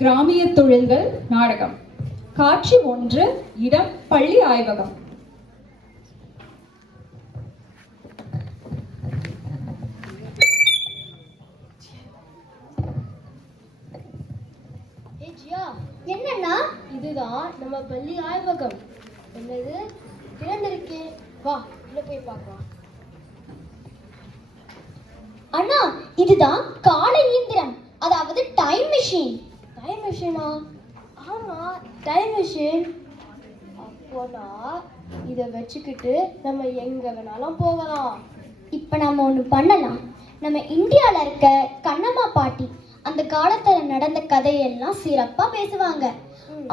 கிராமிய தொழில்கள் நாடகம். காட்சி 1, இடம் பள்ளி ஆய்வகம். என்னன்னா இதுதான் நம்ம பள்ளி ஆய்வகம். என்னது திறந்திருக்கே, வா உள்ள போய் பார்க்கலாம். அண்ணா, இதுதான் கால இயந்திரம், அதாவது டைம் மிஷின். டைம் மிஷினா? ஆமா, டைம் மிஷின். அப்போனா இதை வச்சுக்கிட்டு நம்ம எங்க வேணாலும் போகலாம். இப்ப நம்ம ஒண்ணு பண்ணலாம். நம்ம இந்தியால இருக்க கண்ணம்மா பாட்டி அந்த காலத்துல நடந்த கதையெல்லாம் சிறப்பா பேசுவாங்க.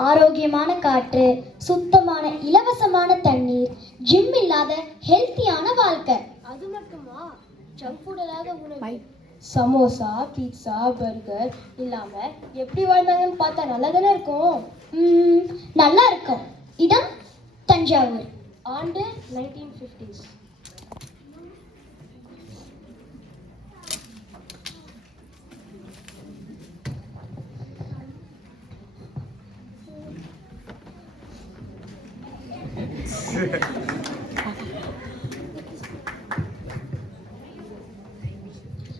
ஆரோக்கியமான காற்று, சுத்தமான இலவசமான தண்ணீர், ஜிம் இல்லாத ஹெல்த்தியான வாழ்க்கை. அது மட்டுமா? ஜங்க் ஃபுட் இல்லாத உணவு, சமோசா, பீட்சா, பர்கர் இல்லாம எப்படி வாழ்ந்தாங்கன்னு பார்த்தா நல்லா தானே இருக்கும். நல்லா இருக்கும். இடம் தஞ்சாவூர். ஆண்டு 1950s.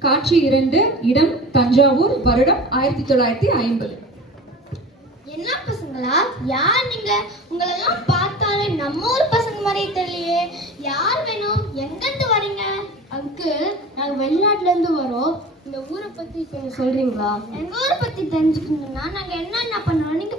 காட்சி 2, இடம் தஞ்சாவூர், வருடம் 1950. என்ன பசங்களா, யார் நீங்க? உங்களெல்லாம் பார்த்தாலே நம்ம ஊர் பசங்க மாதிரி தெரியலையே. யார் வேணும்? எங்கிருந்து வரீங்க? அங்கிள், நாங்க வெளிநாட்டுல இருந்து வரோம். இந்த ஊரை பத்தி கொஞ்சம் சொல்றீங்களா? எங்க ஊரை பத்தி தெரிஞ்சுக்கணும்னா நாங்க என்னென்ன பண்ணோம் நீங்க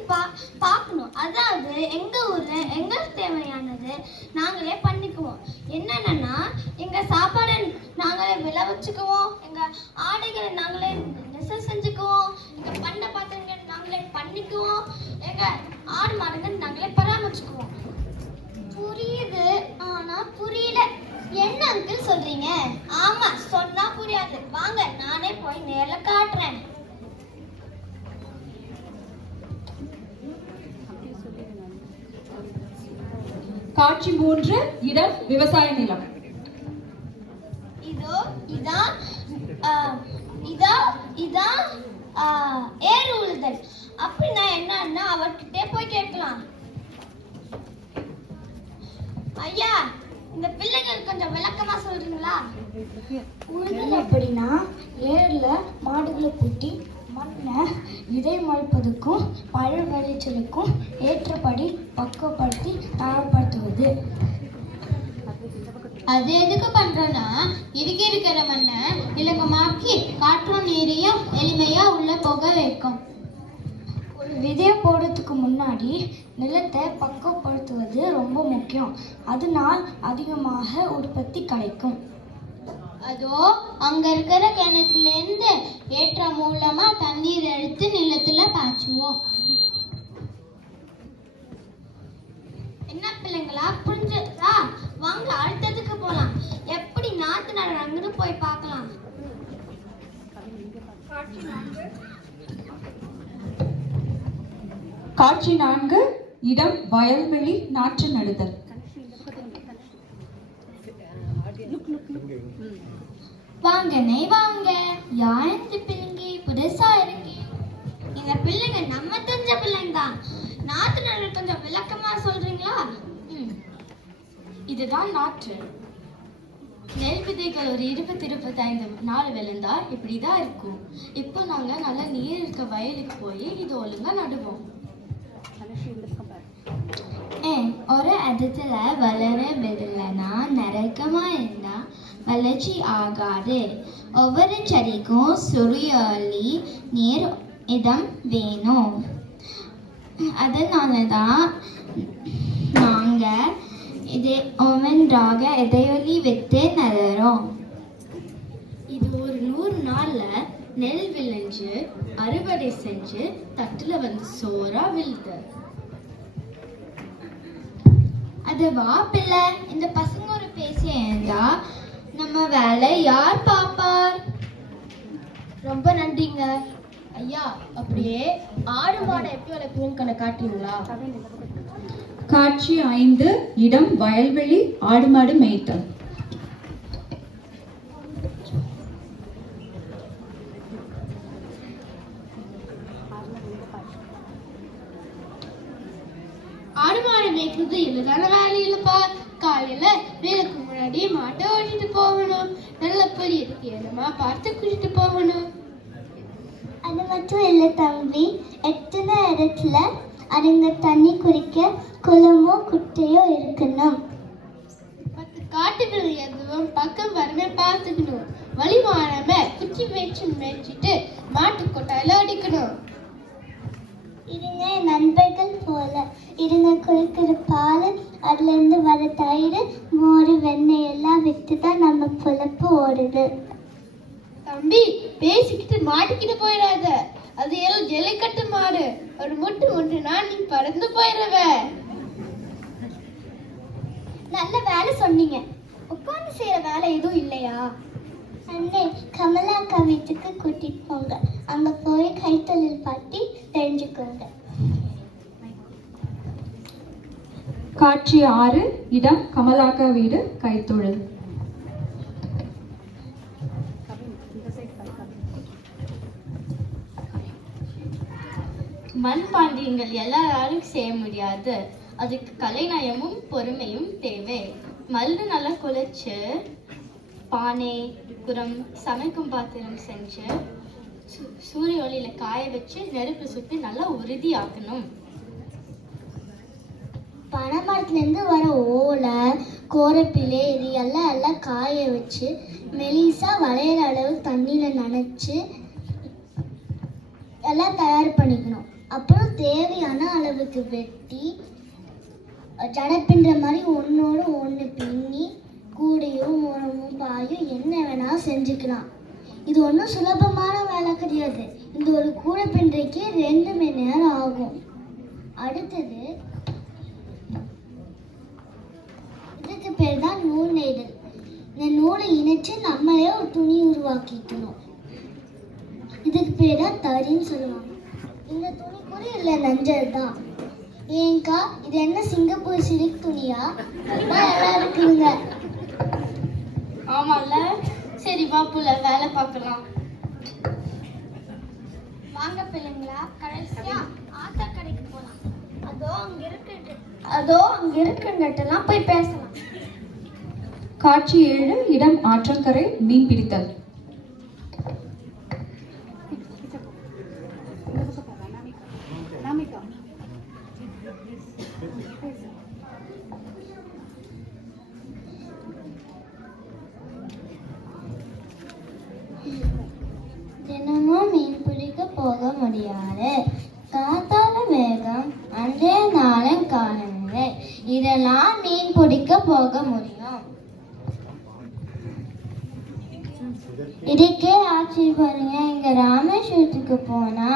பார்க்கணும். அதாவது எங்க ஊர்ல எங்களுக்கு தேவையானது நாங்களே பண்ணிக்குவோம். என்னென்னா எங்க சாப்பாடை நாங்களே விளைவிச்சுக்குவோம், எங்க ஆடைகளை நாங்களே நெசவு செஞ்சுக்குவோம், எங்க பண்ட பாத்திரங்களை நாங்களே பண்ணிக்குவோம், எங்க ஆடு மாடுகள் நாங்களே பராமரிச்சுக்குவோம். புரியுது, ஆனா புரியல. என்ன அங்கிள் சொல்றீங்க? ஆமா, சொன்னா புரியாது. வாங்க நானே போய் நேர்ல காட்டுறேன். காட்சி 3, இடம் விவசாய நிலம். இதோ இதான் ஏறு உழுதல். அப்படின்னா என்னன்னா அவர்கிட்டே போய் கேட்கலாம். ஐயா, இந்த பிள்ளைகள் கொஞ்சம் விளக்கமா சொல்றீங்களா? உழுதல் அப்படின்னா ஏர்ல மாடுகளை பூட்டி மண்ணை விதை முளைப்பதுக்கும் பழ விளைச்சலுக்கும் ஏற்றபடி பக்குவப்படுத்தி தயார்படுத்துவது. அது எதுக்கு பண்றோம்னா இருக்கிற மண்ணை இலக்கமாக்கி காற்றும் நீரையும் எளிமையா உள்ள போக வைக்கும். ஒரு விதையை போடுறதுக்கு முன்னாடி நிலத்தை பக்குவப்படுத்துவது ரொம்ப முக்கியம். அதனால் அதிகமாக உற்பத்தி கிடைக்கும். அதோ அங்க இருக்கிற கிணத்துல இருந்து ஏற்ற மூலமா தண்ணீர் எடுத்து நிலத்துல பாய்ச்சுவோம். என்ன பிள்ளைங்களா, புரிஞ்சதா? வாங்க அடுத்ததுக்கு போலாம். எப்படி நாத்து நடுறாங்கன்னு போய் பார்க்கலாம். காட்சி 4, இடம் வயல்வெளி, நாற்று நடுதல். வாங்கனே வாங்க. யார் இந்த பிள்ளைங்க புதுசா இருக்கு? இந்த பிள்ளைங்க நம்ம தெரிஞ்ச பிள்ளைங்க தான். நாத்து நடு கொஞ்சம் விளக்கமா சொல்றீங்களா? இதுதான் நாற்று. நெல் விதைகள் ஒரு 20-25 நாள் விழுந்தா இப்படிதான் இருக்கும். இப்போ நாங்க நல்ல நீர் இருக்க வயலுக்கு போய் இது ஒழுங்கா நடுவோம். ஒரு இடத்துல வளர விடலைன்னா நரக்கமா இருந்தா வளர்ச்சி ஆகாது. ஒவ்வொரு செடிக்கும் சுழியொலி நீர் இடம் வேணும். அதனாலதான் நாங்க இதை ஒவ்வொன்றாக இடைவெளி விட்டு நடுறோம். இது ஒரு 100 நாள்ல நெல் விளைஞ்சு அறுவடை செஞ்சு தட்டுல வந்து சோறா விழுது. அது வா பிள்ளை, இந்த பசங்க ஒரு பேசி இருந்தா நம்ம வேலை யார் பாப்பார்? ரொம்ப நன்றிங்க ஐயா. அப்படியே ஆடு மாடை எப்படி வளர்ப்பீங்கன்னு காட்டுறீங்களா? காட்சி 5, இடம் வயல்வெளி, ஆடு மாடு மேய்த்தல். மாடு மேய்க்கிறது இல்லதான வேலை இல்லப்பா. காலையில வேலைக்கு முன்னாடி மாட்டை ஓட்டிட்டு போகணும். நல்ல பெரிய இடமா பார்த்து கூட்டிட்டு போகணும். அது மட்டும் இல்லை தம்பி, எத்தனை இடத்துல அதுங்க தண்ணி குடிக்க குளமோ குட்டையோ இருக்கணும். மற்ற காட்டுகள் எதுவும் பக்கம் வரவே பார்த்துக்கணும். வழி மாறாம குச்சி மேய்ச்சிட்டு மாட்டு கொட்டாயில அடிக்கணும். இதுங்க நண்பர்கள் போல. இதுங்க குடிக்கிற பால், அதுல இருந்து வர தயிர், மோர், வெண்ணெய் எல்லாம் வித்து தான் நம்ம பொழப்பு ஓடுது. தம்பி, பேசிக்கிட்டு மாட்டிக்கிட்டு போயிடாத. அது எல்லாம் ஜல்லிக்கட்டு மாடு. ஒரு முட்டுனா நீ பறந்து போயிடுவ. நல்ல வேலை சொன்னீங்க. உட்கார்ந்து செய்யற வேலை எதுவும் இல்லையா? அண்ணே, கமலாக்கா வீட்டுக்கு கூட்டிட்டு போங்க. அங்க போய் கைத்தொழில் பற்றி தெரிஞ்சுக்கோங்க. காட்சி 6, இடம் கமலாக்கா வீடு, கைத்தொழில். மண்பாண்டியங்கள் எல்லாராலும் செய்ய முடியாது. அதுக்கு கலைநயமும் பொறுமையும் தேவை. மல்லு நல்லா குழைச்சு பானை, குரம், சமைக்கும் பாத்திரம் செஞ்சு சூரிய ஒளியில காய வச்சு நெருப்பு சுட்டு நல்லா உறுதியாக்கணும். பனைமரத்துலேருந்து வர ஓலை, கோரப்பிலை இது எல்லாம் காய வச்சு மெலிசா வளையிற அளவு தண்ணியில் நனைச்சு எல்லாம் தயார் பண்ணிக்கணும். அப்புறம் தேவையான அளவுக்கு வெட்டி ஜடப்பின்ற மாதிரி ஒன்றோடு ஒன்று பின்னி கூடையும் மோனமும் பாயும் என்ன வேணாலும் செஞ்சுக்கலாம். இது ஒன்றும் சுலபமான வேலை கிடையாது. இந்த ஒரு கூடை பின்றைக்கு 2 மணி நேரம் ஆகும். அடுத்தது இதுக்கு பேர் தான் நூல் நெய்தல். இந்த நூலை இணைச்சு நம்மளே ஒரு துணி உருவாக்கிக்கணும். இதுக்கு பேர் தான் தறின்னு சொல்லுவாங்க. இந்த துணி கூட இல்லை, நஞ்சல் தான். ஏங்கா, இது என்ன சிங்கப்பூர் சில்க் துணியா? நல்லா இருக்குங்க. ஆமால, சரி பாப்புல வேலை பார்க்கலாம். வாங்க பிள்ளைங்களா, கடைசியா ஆத்தா கடைக்கு போலாம். அதோ அங்க இருக்குங்கட்டெல்லாம் போய் பேசலாம். காட்சி 7, இடம் ஆற்றங்கரை, மீன் பிடித்தல். தினமும் மீன் பிடிக்க போக முடியாது. காத்தால வேகம் அன்றைய நாளும் காலநிலை இதெல்லாம் மீன் பிடிக்க போக முடியும். இதுக்கே ஆச்சரியப்படுங்க. இங்க ராமேஸ்வரத்துக்கு போனா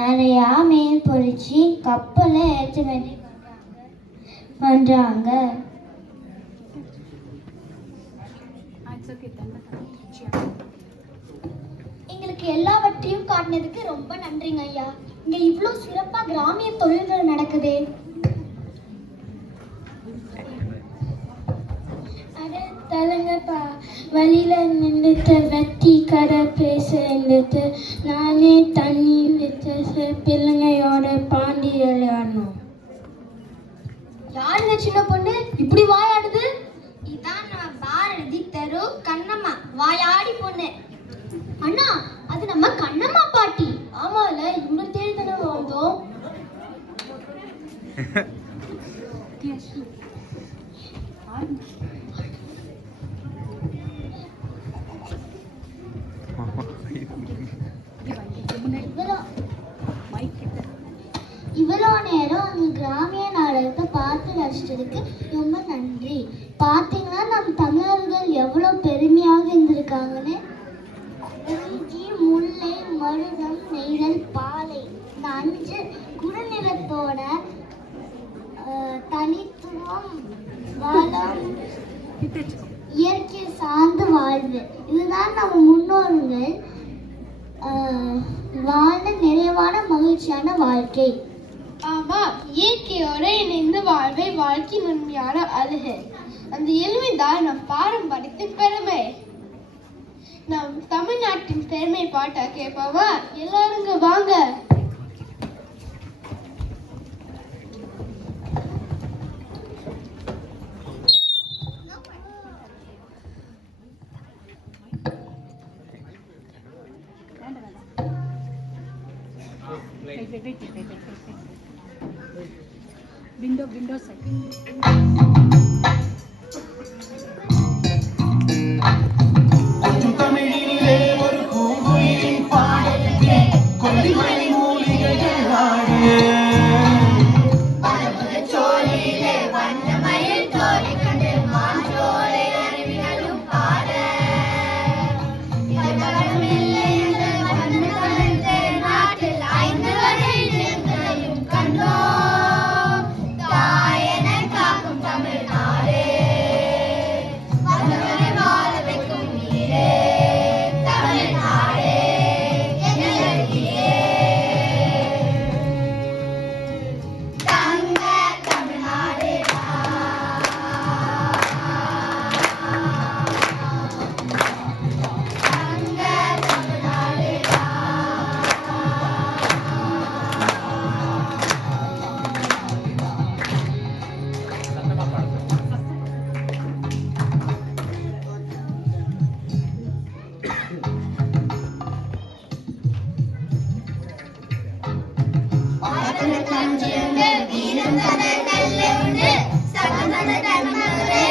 நிறையா மீன் பிடிச்சி கப்பலை ஏற்றுமதி பண்றாங்க. எங்களுக்கு எல்லாவற்றையும் காட்டினதுக்கு ரொம்ப நன்றிங்க ஐயா. இங்க இவ்வளோ சிறப்பா கிராமிய தொழில்கள் நடக்குதே. தலங்கப்பா வழியில நின்றுட்டு வெட்டி கடை பேச இருந்துட்டு நானே தண்ணி விட்டு பிள்ளைங்களோட பாண்டி விளையாடணும். யாருங்க சின்ன பொண்ணு இப்படி வாயாடுது? இதான் நம்ம பாரதி தெரு கண்ணம்மா வாயாடி பொண்ணு. அண்ணா, அது நம்ம கண்ணம்மா பாட்டி. ஆமால, இவ்வளவு தேடி தானே வந்தோம். இவ்வளோ நேரம் அந்த கிராமிய நாடகத்தை பார்த்து ரசிச்சதுக்கு ரொம்ப நன்றி. பார்த்தீங்கன்னா நம்ம தமிழர்கள் எவ்வளோ பெருமையாக இருந்திருக்காங்கன்னு. குறிஞ்சி, முல்லை, மருதம், நெய்தல், பாலை இந்த 5 குறுநிலத்தோட தனித்துவம், வளம், இயற்கை சார்ந்த வாழ்வு இதுதான் நம்ம முன்னோர்கள் வாழ்ந்த நிறைவான மகிழ்ச்சியான வாழ்க்கை. ஆமா, இயற்கையோட இணைந்து வாழ்வை வாழ்க்கை உண்மையான அழகு. அந்த எளிமைதான் நம் பாரம்பரியத்தின் பெருமை. நம் தமிழ்நாட்டின் பெருமை பாட்டா கேட்பாவா? எல்லாருங்க வாங்க. Window side. தமிழிலே ஒரு பூங்குயிலின் பாடலுக்கே கொல்லிமலை மூலிகைகள் ஆடிய சோழியிலே வண்ணமயில் தோழி கண்டு மாஞ்சோலை அருவிகளும் பாட இல்லை என்று மண்ணு கலந்த நாட்டில் 5 வகை நிலங்களையும் கண்டோம் தாயன காக்கும் தமிழ்நாடே வந்தவரை வாழ வைக்கும் நீரே தமிழ்நாடே எங்களே தங்க தமிழ்நாடே தங்க தமிழ்நாடே வீரம் தன நல்ல உண்டு சகந்தன தன்மரே